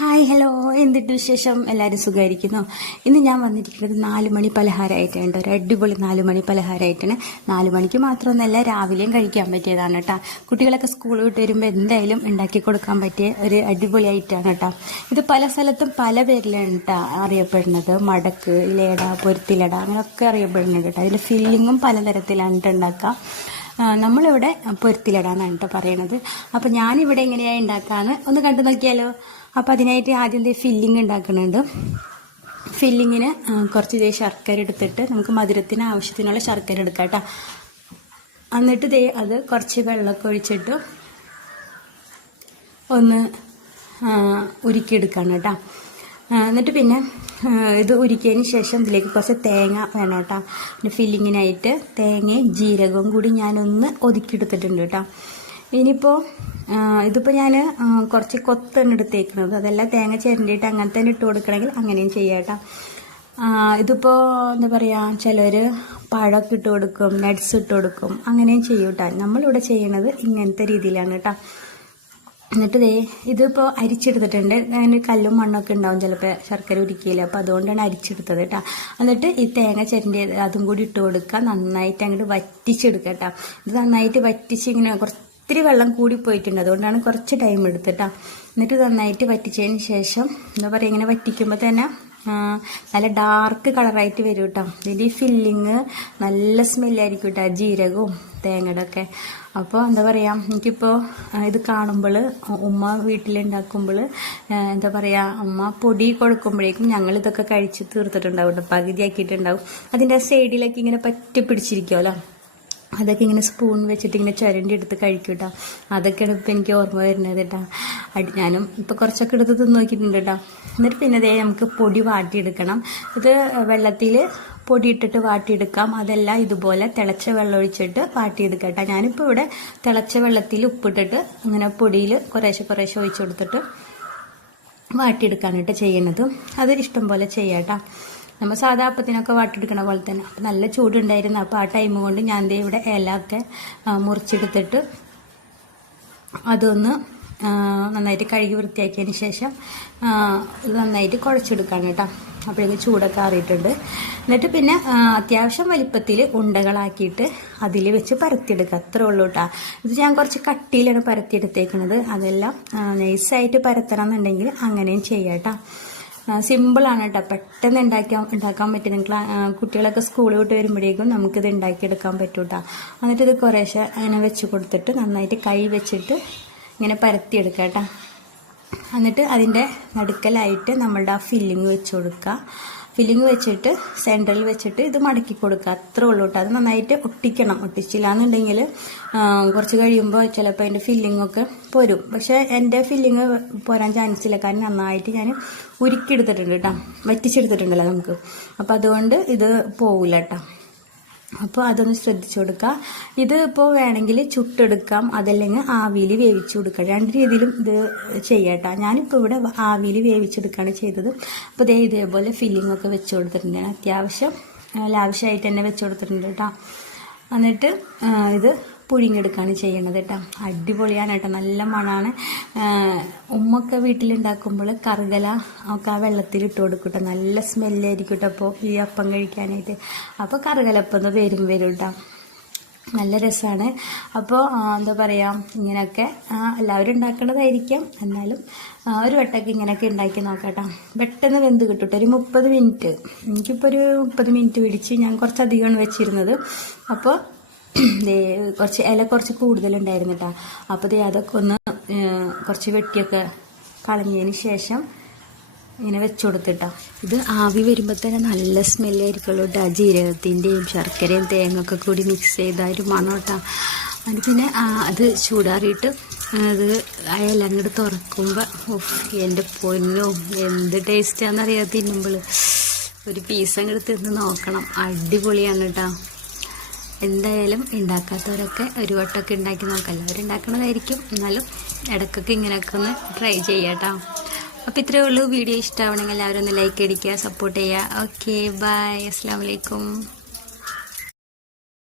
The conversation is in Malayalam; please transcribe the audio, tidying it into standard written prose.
ഹായ് ഹലോ, എന്തിട്ട് വിശേഷം? എല്ലാവരും സുഖമായിരിക്കുന്നു. ഇന്ന് ഞാൻ വന്നിരിക്കുന്നത് 4 മണി പലഹാരമായിട്ടാണ്. ഒരു അടിപൊളി 4 മണി പലഹാരമായിട്ടാണ്. 4 മണിക്ക് മാത്രമൊന്നുമല്ല, രാവിലെയും കഴിക്കാൻ പറ്റിയതാണ് കേട്ടോ. കുട്ടികളൊക്കെ സ്കൂൾ വിട്ട് വരുമ്പോൾ എന്തായാലും ഉണ്ടാക്കി കൊടുക്കാൻ പറ്റിയ ഒരു അടിപൊളി ഐറ്റമാണ് കേട്ടോ. ഇത് പല സ്ഥലത്തും പല പേരിലാണ് കേട്ടോ അറിയപ്പെടുന്നത്. മടക്ക്, ഇലയട, പൊരുത്തിലട, അങ്ങനെയൊക്കെ അറിയപ്പെടുന്നുണ്ട് കേട്ടോ. അതിൻ്റെ ഫില്ലിങ്ങും പലതരത്തിലാണ് കേട്ടോ ഉണ്ടാക്കുക. നമ്മളിവിടെ പൊരുത്തിലടാന്നാണ് കേട്ടോ പറയണത്. അപ്പോൾ ഞാനിവിടെ എങ്ങനെയാണ് ഉണ്ടാക്കാമെന്ന് ഒന്ന് കണ്ടു നോക്കിയാലോ. അപ്പോൾ അതിനായിട്ട് ആദ്യം ഫില്ലിങ് ഉണ്ടാക്കുന്നുണ്ട്. ഫില്ലിങ്ങിന് കുറച്ച് ശർക്കര എടുത്തിട്ട് നമുക്ക് മധുരത്തിന് ആവശ്യത്തിനുള്ള ശർക്കര എടുക്കാം കേട്ടോ. എന്നിട്ട് അത് കുറച്ച് വെള്ളമൊക്കെ ഒഴിച്ചിട്ട് ഒന്ന് ഉരുക്കിയെടുക്കണം കേട്ടോ. എന്നിട്ട് പിന്നെ ഇത് ഉരുക്കിയതിന് ശേഷം ഇതിലേക്ക് കുറച്ച് തേങ്ങ വേണം കേട്ടോ. പിന്നെ ഫില്ലിങ്ങിനായിട്ട് തേങ്ങയും ജീരകവും കൂടി ഞാനൊന്ന് ഒതുക്കിയെടുത്തിട്ടുണ്ട് കേട്ടോ. ഇനിയിപ്പോൾ ഇതിപ്പോൾ ഞാൻ കുറച്ച് കൊത്താണ് എടുത്തേക്കുന്നത്. അതെല്ലാം തേങ്ങ ചിരണ്ടിയിട്ട് അങ്ങനെ തന്നെ ഇട്ട് കൊടുക്കണമെങ്കിൽ അങ്ങനെയും ചെയ്യാം കേട്ടോ. ഇതിപ്പോൾ എന്താ പറയുക, ചിലർ പഴമൊക്കെ ഇട്ട് കൊടുക്കും, നട്ട്സ് ഇട്ട് കൊടുക്കും, അങ്ങനെയും ചെയ്യും കേട്ടോ. നമ്മളിവിടെ ചെയ്യണത് ഇങ്ങനത്തെ രീതിയിലാണ് കേട്ടോ. എന്നിട്ട് ഇതിപ്പോൾ അരിച്ചെടുത്തിട്ടുണ്ട്. അതിന് കല്ലും മണ്ണൊക്കെ ഉണ്ടാവും ചിലപ്പോൾ ശർക്കര ഉരുക്കിയില്ല, അപ്പോൾ അതുകൊണ്ടാണ് അരിച്ചെടുത്തത് കേട്ടോ. എന്നിട്ട് ഈ തേങ്ങ ചിരണ്ടി അതും കൂടി ഇട്ട് കൊടുക്കുക. നന്നായിട്ട് അങ്ങോട്ട് വറ്റിച്ചെടുക്കുക കേട്ടോ. ഇത് നന്നായിട്ട് വറ്റിച്ച് ഇങ്ങനെ ഒത്തിരി വെള്ളം കൂടി പോയിട്ടുണ്ട്, അതുകൊണ്ടാണ് കുറച്ച് ടൈം എടുത്തിട്ടാ. എന്നിട്ട് നന്നായിട്ട് വറ്റിച്ചതിന് ശേഷം എന്താ പറയുക, ഇങ്ങനെ വറ്റിക്കുമ്പോൾ തന്നെ നല്ല ഡാർക്ക് കളറായിട്ട് വരും കേട്ടോ. ഇതിൻ്റെ ഈ ഫില്ലിങ് നല്ല സ്മെല്ലായിരിക്കും കേട്ടോ, ജീരകവും തേങ്ങയുടെ ഒക്കെ. അപ്പോൾ എന്താ പറയുക, എനിക്കിപ്പോൾ ഇത് കാണുമ്പോൾ ഉമ്മ വീട്ടിലുണ്ടാക്കുമ്പോൾ എന്താ പറയുക, ഉമ്മ പൊടി കൊടുക്കുമ്പോഴേക്കും ഞങ്ങളിതൊക്കെ കഴിച്ച് തീർത്തിട്ടുണ്ടാവും കേട്ടോ, പകുതിയാക്കിയിട്ടുണ്ടാവും. അതിൻ്റെ സൈഡിലൊക്കെ ഇങ്ങനെ പറ്റി പിടിച്ചിരിക്കുമല്ലോ, അതൊക്കെ ഇങ്ങനെ സ്പൂൺ വെച്ചിട്ട് ഇങ്ങനെ ചുരണ്ടി എടുത്ത് കഴിക്കും കേട്ടോ. അതൊക്കെയാണ് ഇപ്പം എനിക്ക് ഓർമ്മ വരുന്നത് കേട്ടോ. ഞാനും ഇപ്പോൾ കുറച്ചൊക്കെ എടുത്ത് തിന്ന് നോക്കിയിട്ടുണ്ട് കേട്ടോ. എന്നിട്ട് പിന്നെ നമുക്ക് പൊടി വാട്ടിയെടുക്കണം. ഇത് വെള്ളത്തിൽ പൊടി ഇട്ടിട്ട് വാട്ടിയെടുക്കാം, അതെല്ലാം ഇതുപോലെ തിളച്ച വെള്ളം ഒഴിച്ചിട്ട് വാട്ടിയെടുക്കാം കേട്ടോ. ഞാനിപ്പോൾ ഇവിടെ തിളച്ച വെള്ളത്തിൽ ഉപ്പിട്ടിട്ട് അങ്ങനെ പൊടിയിൽ കുറേശ്ശെ ഒഴിച്ചു കൊടുത്തിട്ട് വാട്ടിയെടുക്കാനായിട്ട് ചെയ്യുന്നത്. അത് ഇഷ്ടം പോലെ ചെയ്യാം കേട്ടോ. നമ്മൾ സാധാ അപ്പത്തിനൊക്കെ വാട്ടിയെടുക്കണ പോലെ തന്നെ. അപ്പം നല്ല ചൂടുണ്ടായിരുന്നു. അപ്പോൾ ആ ടൈം കൊണ്ട് ഞാൻ ഇവിടെ ഇലയൊക്കെ മുറിച്ചെടുത്തിട്ട് അതൊന്ന് നന്നായിട്ട് കഴുകി വൃത്തിയാക്കിയതിന് ശേഷം ഇത് നന്നായിട്ട് കുഴച്ചെടുക്കാണ് കേട്ടോ. അപ്പോഴേക്കും ചൂടൊക്കെ ആറിയിട്ടുണ്ട്. എന്നിട്ട് പിന്നെ അത്യാവശ്യം വലിപ്പത്തിൽ ഉണ്ടകളാക്കിയിട്ട് അതിൽ വെച്ച് പരത്തിയെടുക്കുക, അത്രേ ഉള്ളൂ കേട്ടോ. ഇത് ഞാൻ കുറച്ച് കട്ടിയിലാണ് പരത്തിയെടുത്തേക്കുന്നത്. അതെല്ലാം നൈസായിട്ട് പരത്തണം എന്നുണ്ടെങ്കിൽ അങ്ങനെയും ചെയ്യാം കേട്ടോ. സിമ്പിളാണ് കേട്ടോ, പെട്ടെന്ന് ഉണ്ടാക്കാൻ പറ്റും. നിങ്ങൾ കുട്ടികളൊക്കെ സ്കൂളിൽ വിട്ട് വരുമ്പോഴേക്കും നമുക്കിത് ഉണ്ടാക്കിയെടുക്കാൻ പറ്റും കേട്ടോ. എന്നിട്ട് ഇത് കുറേശ്ശെ അങ്ങനെ വെച്ച് കൊടുത്തിട്ട് നന്നായിട്ട് കൈ വെച്ചിട്ട് ഇങ്ങനെ പരത്തിയെടുക്കുക കേട്ടോ. എന്നിട്ട് അതിൻ്റെ നടുക്കലായിട്ട് നമ്മളുടെ ആ ഫില്ലിങ് വെച്ച് കൊടുക്കുക. ഫില്ലിങ് വെച്ചിട്ട് സെൻറ്ററിൽ വെച്ചിട്ട് ഇത് മടക്കി കൊടുക്കുക, അത്രേ ഉള്ളൂ കേട്ടോ. അത് നന്നായിട്ട് ഒട്ടിക്കണം. ഒട്ടിച്ചില്ല എന്നുണ്ടെങ്കിൽ കുറച്ച് കഴിയുമ്പോൾ ചിലപ്പോൾ അതിൻ്റെ ഫില്ലിങ്ങൊക്കെ പോരും. പക്ഷേ എൻ്റെ ഫില്ലിങ് പോരാൻ ചാൻസ് ഇല്ല, കാരണം നന്നായിട്ട് ഞാൻ ഉരുക്കിയെടുത്തിട്ടുണ്ട് കേട്ടോ, വറ്റിച്ചെടുത്തിട്ടുണ്ടല്ലോ നമുക്ക്. അപ്പോൾ അതുകൊണ്ട് ഇത് പോവില്ല കേട്ടോ. അപ്പോൾ അതൊന്ന് ശ്രദ്ധിച്ചു കൊടുക്കുക. ഇത് ഇപ്പോൾ വേണമെങ്കിൽ ചുട്ടെടുക്കാം, അതല്ലെങ്കിൽ ആവിയിൽ വേവിച്ച് കൊടുക്കാം. രണ്ട് രീതിയിലും ഇത് ചെയ്യാം കേട്ടോ. ഞാനിപ്പോൾ ഇവിടെ ആവിയിൽ വേവിച്ചെടുക്കുകയാണ് ചെയ്തത്. അപ്പോൾ ഇതേപോലെ ഫില്ലിംഗ് ഒക്കെ വെച്ച് കൊടുത്തിട്ടുണ്ട്. അത്യാവശ്യം ലാവിഷായിട്ട് തന്നെ വെച്ച് കൊടുത്തിട്ടുണ്ട് കേട്ടോ. എന്നിട്ട് ഇത് പുഴുങ്ങിയെടുക്കുകയാണ് ചെയ്യണത് കേട്ടോ. അടിപൊളിയാണ് കേട്ടോ, നല്ല മണമാണ്. ഉമ്മൊക്കെ വീട്ടിലുണ്ടാക്കുമ്പോൾ കറുകല ഒക്കെ ആ വെള്ളത്തിൽ ഇട്ട് കൊടുക്കും കേട്ടോ, നല്ല സ്മെല്ലായിരിക്കും കേട്ടോ. അപ്പോൾ ഈ അപ്പം കഴിക്കാനായിട്ട് അപ്പോൾ കറുകലപ്പം വരും കേട്ടോ, നല്ല രസമാണ്. അപ്പോൾ എന്താ പറയുക, ഇങ്ങനെയൊക്കെ എല്ലാവരും ഉണ്ടാക്കേണ്ടതായിരിക്കും. എന്നാലും ഒരു വട്ടമൊക്കെ ഇങ്ങനെയൊക്കെ ഉണ്ടാക്കി നോക്കാം കേട്ടോ. പെട്ടെന്ന് വെന്ത് കിട്ടും. ഒരു 30 മിനിറ്റ്, എനിക്കിപ്പോൾ ഒരു 30 മിനിറ്റ് പിടിച്ച്, ഞാൻ കുറച്ചധികമാണ് വെച്ചിരുന്നത്. അപ്പോൾ കുറച്ച് ഇല കുറച്ച് കൂടുതലുണ്ടായിരുന്നു കേട്ടോ. അപ്പോൾ അതൊക്കെ ഒന്ന് കുറച്ച് വെട്ടിയൊക്കെ കളഞ്ഞതിന് ശേഷം ഇങ്ങനെ വെച്ച് കൊടുത്തിട്ടോ. ഇത് ആവി വരുമ്പോൾ തന്നെ നല്ല സ്മെല്ലായിരിക്കുള്ളൂ കേട്ടോ. ജീരകത്തിൻ്റെയും ശർക്കരയും തേങ്ങയൊക്കെ കൂടി മിക്സ് ചെയ്ത ഒരു മണം കേട്ടോ. അത് പിന്നെ അത് ചൂടാറിയിട്ട് അത് ഇല അങ്ങോട്ട് തുറക്കുമ്പോൾ എൻ്റെ പൊന്നോ എന്ത് ടേസ്റ്റാണെന്നറിയാം. തിന്നുമ്പോൾ ഒരു പീസ് അങ്ങോട്ട് തിന്ന് നോക്കണം, അടിപൊളിയാണ് കേട്ടോ. എന്തായാലും ഉണ്ടാക്കാത്തവരൊക്കെ ഒരു വട്ടമൊക്കെ ഉണ്ടാക്കി നോക്കാം. എല്ലാവരും ഉണ്ടാക്കണതായിരിക്കും, എന്നാലും ഇടയ്ക്കൊക്കെ ഇങ്ങനെയൊക്കെ ഒന്ന് ട്രൈ ചെയ്യാം കേട്ടോ. അപ്പോൾ ഇത്രയേ ഉള്ളൂ. വീഡിയോ ഇഷ്ടമാവണമെങ്കിൽ എല്ലാവരും ഒന്ന് ലൈക്ക് അടിക്കുക, സപ്പോർട്ട് ചെയ്യുക. ഓക്കെ, ബൈ, അസ്സലാമു അലൈക്കും.